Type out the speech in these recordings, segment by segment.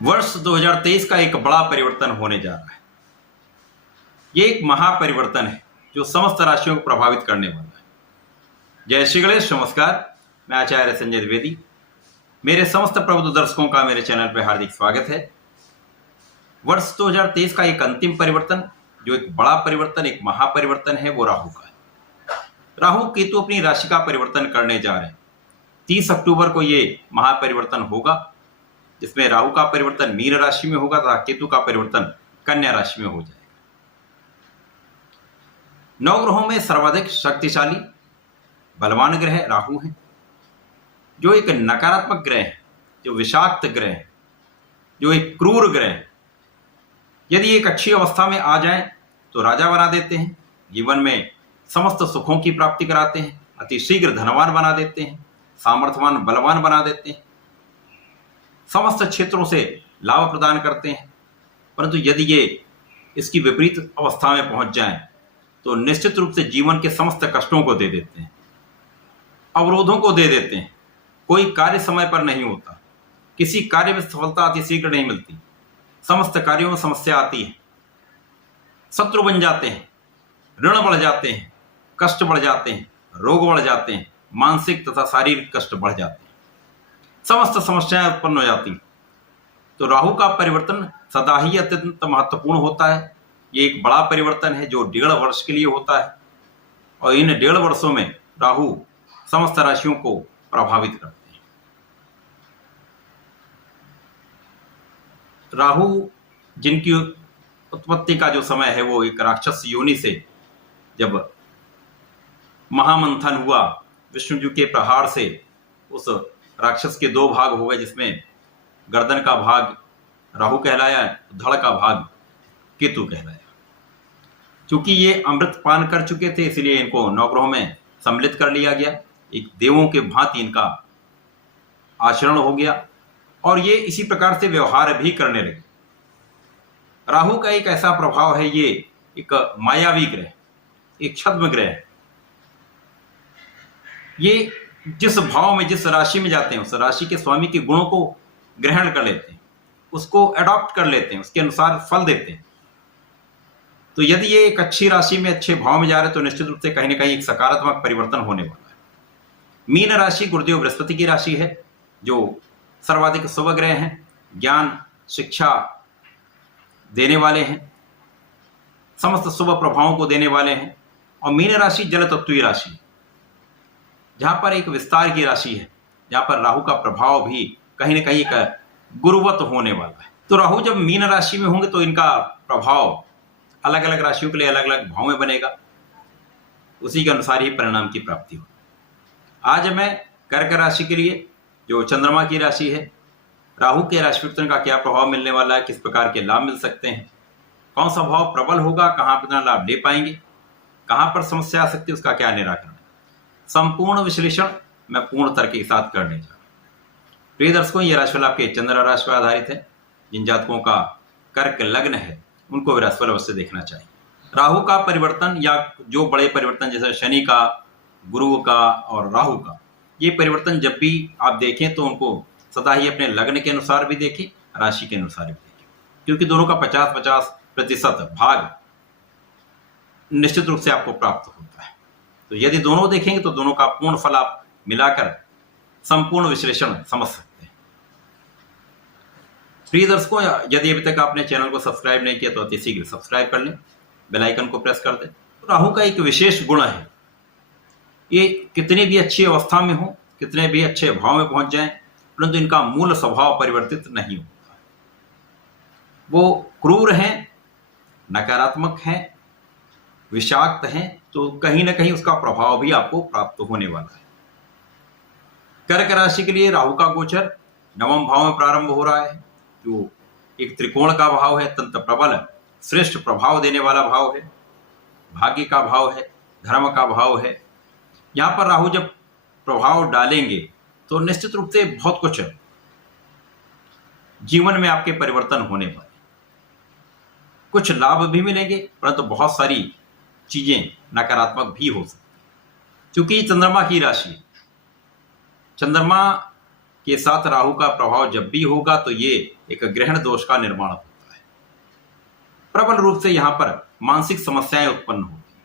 वर्ष 2023 का एक बड़ा परिवर्तन होने जा रहा है। ये एक महापरिवर्तन है जो समस्त राशियों को प्रभावित करने वाला है। जय श्री गणेश, नमस्कार। मैं आचार्य संजय द्विवेदी। मेरे समस्त प्रबुद्ध दर्शकों का मेरे चैनल पर हार्दिक स्वागत है। वर्ष 2023 का एक अंतिम परिवर्तन, जो एक बड़ा परिवर्तन, एक महापरिवर्तन है, वो राहु का है। राहु केतु अपनी राशि का परिवर्तन करने जा रहे हैं। 30 अक्टूबर को ये महापरिवर्तन होगा, जिसमें राहु का परिवर्तन मीन राशि में होगा तथा केतु का परिवर्तन कन्या राशि में हो जाएगा। 9 ग्रहों में सर्वाधिक शक्तिशाली बलवान ग्रह राहु है, जो एक नकारात्मक ग्रह है, जो विषाक्त ग्रह है, जो एक क्रूर ग्रह है। यदि एक अच्छी अवस्था में आ जाए तो राजा बना देते हैं, जीवन में समस्त सुखों की प्राप्ति कराते हैं, अति शीघ्र धनवान बना देते हैं, सामर्थ्यवान बलवान बना देते हैं, समस्त क्षेत्रों से लाभ प्रदान करते हैं। परंतु यदि ये इसकी विपरीत अवस्था में पहुंच जाएं तो निश्चित रूप से जीवन के समस्त कष्टों को दे देते हैं, अवरोधों को दे देते हैं। कोई कार्य समय पर नहीं होता, किसी कार्य में सफलता अति शीघ्र नहीं मिलती, समस्त कार्यों में समस्या आती है, शत्रु बन जाते हैं, ऋण बढ़ जाते हैं, कष्ट बढ़ जाते हैं, रोग बढ़ जाते हैं, मानसिक तथा शारीरिक कष्ट बढ़ जाते हैं, समस्त समस्याएं उत्पन्न हो जाती। तो राहु का परिवर्तन सदा ही अत्यंत महत्वपूर्ण होता है। ये एक बड़ा परिवर्तन है जो 1.5 वर्ष के लिए होता है, और इन 1.5 वर्षों में राहु समस्त राशियों को प्रभावित करते हैं। राहु जिनकी उत्पत्ति का जो समय है वो एक राक्षस योनि से, जब महामंथन हुआ विष्णु जी के प्रहार से, उस राक्षस के 2 भाग हो गए, जिसमें गर्दन का भाग राहु कहलाया, धड़ का भाग केतु कहलाया। क्योंकि ये अमृत पान कर चुके थे, इसलिए इनको 9 ग्रहों में सम्मिलित कर लिया गया। एक देवों के भांति इनका आचरण हो गया और ये इसी प्रकार से व्यवहार भी करने लगे। राहु का एक ऐसा प्रभाव है, ये एक मायावी ग्रह, एक छद्म ग्रह है। ये जिस भाव में, जिस राशि में जाते हैं, उस राशि के स्वामी के गुणों को ग्रहण कर लेते हैं, उसको अडॉप्ट कर लेते हैं, उसके अनुसार फल देते हैं। तो यदि ये एक अच्छी राशि में, अच्छे भाव में जा रहे हैं तो निश्चित रूप से कहीं ना कहीं एक सकारात्मक परिवर्तन होने वाला है। मीन राशि गुरुदेव बृहस्पति की राशि है, जो सर्वाधिक शुभ ग्रह हैं, ज्ञान शिक्षा देने वाले हैं, समस्त शुभ प्रभावों को देने वाले हैं। और मीन राशि जल तत्वीय राशि है, जहां पर एक विस्तार की राशि है, जहां पर राहु का प्रभाव भी कहीं ना कहीं एक गुरुवत होने वाला है। तो राहु जब मीन राशि में होंगे तो इनका प्रभाव अलग अलग राशियों के लिए अलग अलग भाव में बनेगा, उसी के अनुसार ही परिणाम की प्राप्ति हो। आज मैं कर्क राशि के लिए, जो चंद्रमा की राशि है, राहु के राशि परिवर्तन का क्या प्रभाव मिलने वाला है, किस प्रकार के लाभ मिल सकते हैं, कौन सा भाव प्रबल होगा, कहां पर इतना लाभ ले पाएंगे, कहां पर समस्या आ सकती है, उसका क्या निराकरण, संपूर्ण विश्लेषण मैं पूर्ण तर्क के साथ करने जा रहा हूं। प्रिय दर्शकों, यह राशिफल आपके चंद्र राशि पर आधारित है। जिन जातकों का कर्क लग्न है उनको भी राशिफल अवश्य देखना चाहिए। राहु का परिवर्तन या जो बड़े परिवर्तन, जैसे शनि का, गुरु का और राहु का, ये परिवर्तन जब भी आप देखें तो उनको सदा ही अपने लग्न के अनुसार भी देखें, राशि के अनुसार भी देखें, क्योंकि दोनों का 50-50% भाग निश्चित रूप से आपको प्राप्त होता है। तो यदि दोनों देखेंगे तो दोनों का पूर्ण फल आप मिलाकर संपूर्ण विश्लेषण समझ सकते हैं। प्रिय दर्शकों, यदि अभी तक आपने चैनल को सब्सक्राइब नहीं किया तो अति शीघ्र सब्सक्राइब कर लें, बेल आइकन को प्रेस कर दें। राहु का एक विशेष गुण है, ये कितनी भी अच्छी अवस्था में हो, कितने भी अच्छे भाव में पहुंच जाएं, परंतु इनका मूल स्वभाव परिवर्तित नहीं होता। वो क्रूर हैं, नकारात्मक हैं, विषाक्त हैं, तो कहीं ना कहीं उसका प्रभाव भी आपको प्राप्त होने वाला है। कर्क राशि के लिए राहु का गोचर 9वें भाव में प्रारंभ हो रहा है, जो एक त्रिकोण का भाव है, अत्यंत प्रबल श्रेष्ठ प्रभाव देने वाला भाव है, भाग्य का भाव है, धर्म का भाव है। यहां पर राहु जब प्रभाव डालेंगे तो निश्चित रूप से बहुत कुछ जीवन में आपके परिवर्तन होने वाले, कुछ लाभ भी मिलेंगे, परंतु बहुत सारी चीजें नकारात्मक भी हो सकती है, क्योंकि चंद्रमा की राशि है। चंद्रमा के साथ राहु का प्रभाव जब भी होगा तो ये एक ग्रहण दोष का निर्माण होता है। प्रबल रूप से यहाँ पर मानसिक समस्याएं उत्पन्न होती हैं।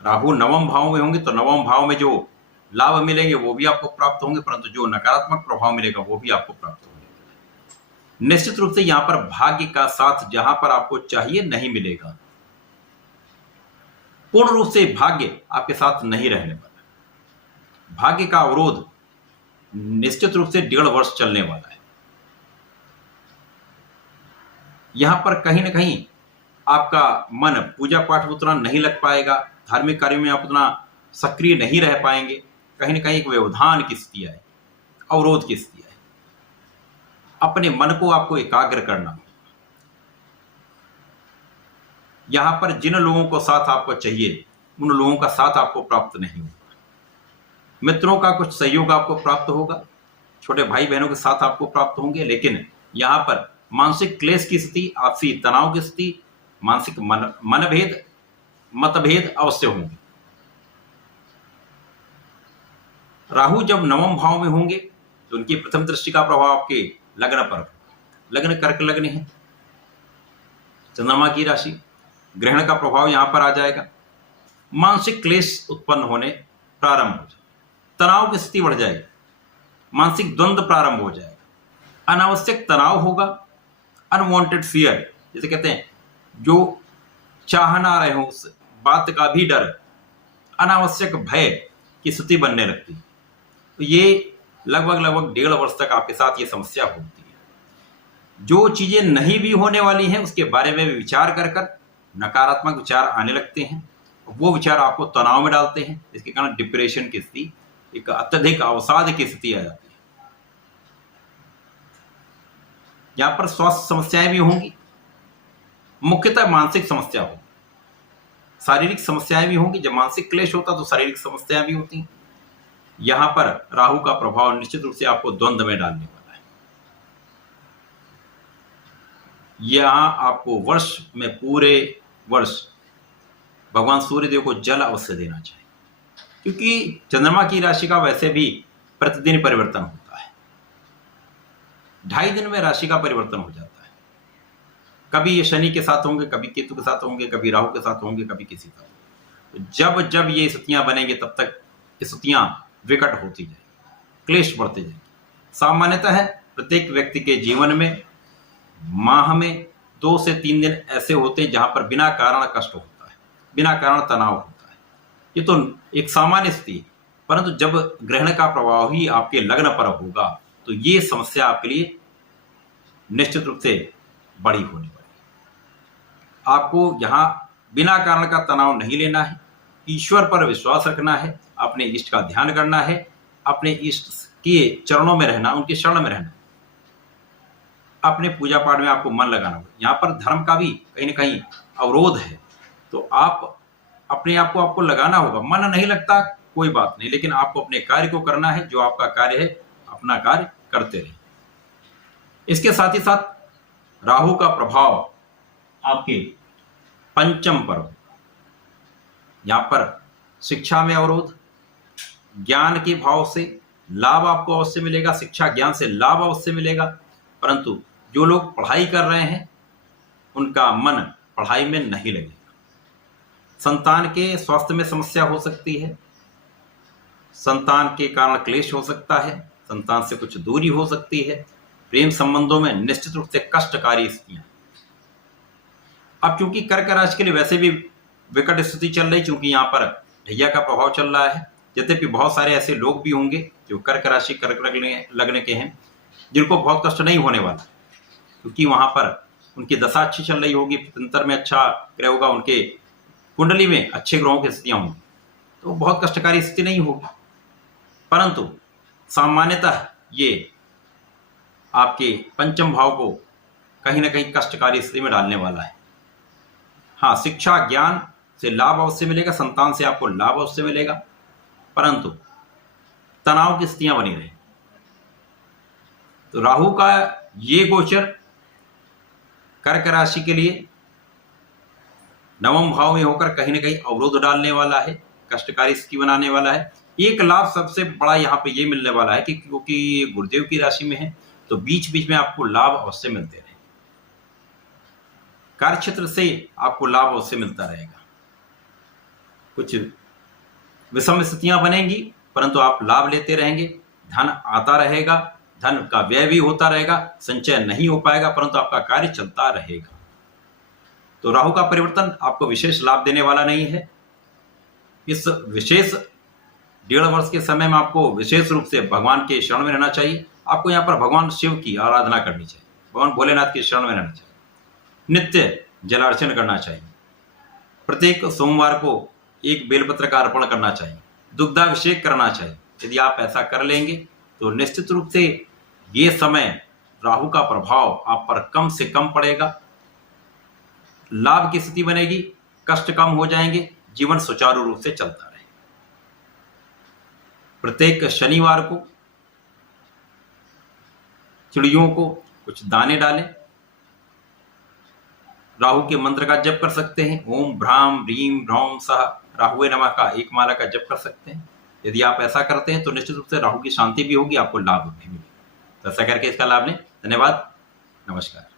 राहु नवम भाव में होंगे तो नवम भाव में जो लाभ मिलेंगे वो भी आपको प्राप्त होंगे, परंतु जो नकारात्मक प्रभाव मिलेगा वो भी आपको प्राप्त होंगे। निश्चित रूप से यहाँ पर भाग्य का साथ जहां पर आपको चाहिए नहीं मिलेगा। पूर्ण रूप से भाग्य आपके साथ नहीं रहने वाला। भाग्य का अवरोध निश्चित रूप से 1.5 वर्ष चलने वाला है। यहां पर कहीं ना कहीं आपका मन पूजा पाठ में उतना नहीं लग पाएगा, धार्मिक कार्यों में आप उतना सक्रिय नहीं रह पाएंगे। कहीं ना कहीं एक व्यवधान की स्थिति है, अवरोध की स्थिति है। अपने मन को आपको एकाग्र करना होगा। यहां पर जिन लोगों को साथ आपको चाहिए उन लोगों का साथ आपको प्राप्त नहीं होगा। मित्रों का कुछ सहयोग आपको प्राप्त होगा, छोटे भाई बहनों के साथ आपको प्राप्त होंगे, लेकिन यहां पर मानसिक क्लेश की स्थिति, आपसी तनाव की स्थिति, मानसिक मनभेद, मतभेद अवश्य होंगे। राहु जब नवम भाव में होंगे तो उनकी प्रथम दृष्टि का प्रभाव आपके लग्न पर होगा। लग्न कर्क लग्न है, चंद्रमा की राशि, ग्रहण का प्रभाव यहां पर आ जाएगा। मानसिक क्लेश उत्पन्न होने प्रारंभ हो जाए, तनाव की स्थिति बढ़ जाएगी, मानसिक द्वंद्व प्रारंभ हो जाएगा, अनावश्यक तनाव होगा, अनवांटेड फियर जिसे कहते हैं, जो चाह ना रहे हो उस बात का भी डर, अनावश्यक भय की स्थिति बनने लगती है। तो ये लगभग 1.5 वर्ष तक आपके साथ ये समस्या होती है। जो चीजें नहीं भी होने वाली हैं उसके बारे में भी विचार कर कर नकारात्मक विचार आने लगते हैं। वो विचार आपको तनाव में डालते हैं, इसके कारण डिप्रेशन की स्थिति, एक अत्यधिक अवसाद की स्थिति आ जाती है। यहां पर स्वास्थ्य समस्याएं भी होंगी, मुख्यतः मानसिक समस्या होगी। शारीरिक समस्याएं भी होंगी, जब मानसिक क्लेश होता तो शारीरिक समस्याएं भी होती हैं। यहां पर राहु का प्रभाव निश्चित रूप से आपको द्वंद्व में डालने वाला है। यहां आपको वर्ष में पूरे वर्ष भगवान सूर्यदेव को जल अवश्य देना चाहिए, क्योंकि चंद्रमा की राशि का वैसे भी प्रतिदिन परिवर्तन होता है। 2.5 दिन में राशि का परिवर्तन हो जाता है। कभी ये शनि के साथ होंगे, कभी केतु के साथ होंगे, कभी राहु के साथ होंगे, कभी किसी का। तो जब जब ये स्थितियां बनेंगी तब तक स्थितियां विकट होती जाएगी, क्लेश बढ़ते जाएंगे। सामान्यतः प्रत्येक व्यक्ति के जीवन में माह में 2 से 3 दिन ऐसे होते हैं जहां पर बिना कारण कष्ट होता है, बिना कारण तनाव होता है। ये तो एक सामान्य स्थिति है, परंतु जब ग्रहण का प्रभाव ही आपके लग्न पर होगा तो ये समस्या आपके लिए निश्चित रूप से बड़ी होने वाली है। आपको यहां बिना कारण का तनाव नहीं लेना है, ईश्वर पर विश्वास रखना है, अपने इष्ट का ध्यान करना है, अपने इष्ट के चरणों में रहना, उनके शरण में रहना, अपने पूजा पाठ में आपको मन लगाना होगा। यहाँ पर धर्म का भी कहीं ना कहीं अवरोध है, तो आप अपने आप को आपको लगाना होगा। मन नहीं लगता कोई बात नहीं, लेकिन आपको अपने कार्य को करना है। जो आपका कार्य है अपना कार्य करते रहिए। इसके साथ ही साथ राहु का प्रभाव आपके पंचम पर होगा। यहाँ पर शिक्षा में अवरोध, ज्ञान के भाव से लाभ आपको अवश्य मिलेगा, शिक्षा ज्ञान से लाभ अवश्य मिलेगा, परंतु जो लोग पढ़ाई कर रहे हैं उनका मन पढ़ाई में नहीं लगेगा। संतान के स्वास्थ्य में समस्या हो सकती है, संतान के कारण क्लेश हो सकता है, संतान से कुछ दूरी हो सकती है, प्रेम संबंधों में निश्चित रूप से कष्टकारी स्थितियां। अब चूंकि कर्क राशि के लिए वैसे भी विकट स्थिति चल रही, चूंकि यहाँ पर ढैया का प्रभाव चल रहा है, यद्यपि बहुत सारे ऐसे लोग भी होंगे जो कर्क राशि कर्क लगने के हैं जिनको बहुत कष्ट नहीं होने वाला, क्योंकि वहां पर उनकी दशा अच्छी चल रही होगी, तंत्र में अच्छा ग्रह होगा, उनके कुंडली में अच्छे ग्रहों की स्थितियां होंगी, तो बहुत कष्टकारी स्थिति नहीं होगी। परंतु सामान्यतः ये आपके पंचम भाव को कहीं ना कहीं कष्टकारी स्थिति में डालने वाला है। हाँ, शिक्षा ज्ञान से लाभ अवश्य मिलेगा, संतान से आपको लाभ अवश्य मिलेगा, परंतु तनाव की स्थितियां बनी रही। तो राहु का ये गोचर कर्क राशि के लिए नवम भाव में होकर कहीं ना कहीं अवरोध डालने वाला है, कष्टकारी स्थिति बनाने वाला है। एक लाभ सबसे बड़ा यहाँ पे ये मिलने वाला है कि क्योंकि गुरुदेव की राशि में है तो बीच बीच में आपको लाभ अवश्य मिलते रहेंगे। कार्य क्षेत्र से आपको लाभ अवश्य मिलता रहेगा। कुछ विषम स्थितियां बनेंगी परंतु आप लाभ लेते रहेंगे, धन आता रहेगा, धन का व्यय भी होता रहेगा, संचय नहीं हो पाएगा परंतु आपका कार्य चलता रहेगा। तो राहु का परिवर्तन आपको विशेष लाभ देने वाला नहीं है। इस विशेष 1.5 वर्ष के समय में आपको विशेष रूप से भगवान के शरण में रहना चाहिए। आपको यहाँ पर भगवान शिव की आराधना करनी चाहिए, भगवान भोलेनाथ के शरण में रहना चाहिए, नित्य जलार्चन करना चाहिए, प्रत्येक सोमवार को एक बेलपत्र का अर्पण करना चाहिए, दुग्धाभिषेक करना चाहिए। यदि आप ऐसा कर लेंगे तो निश्चित रूप से ये समय राहु का प्रभाव आप पर कम से कम पड़ेगा, लाभ की स्थिति बनेगी, कष्ट कम हो जाएंगे, जीवन सुचारू रूप से चलता रहेगा। प्रत्येक शनिवार को चिड़ियों को कुछ दाने डालें, राहु के मंत्र का जप कर सकते हैं, ओम भ्राम ह्रीम ह्रौम सह राहुवे नमः का एक माला का जप कर सकते हैं। यदि आप ऐसा करते हैं तो निश्चित रूप से राहु की शांति भी होगी, आपको लाभ भी मिलेगा। तो ऐसा करके इसका लाभ लें। धन्यवाद, नमस्कार।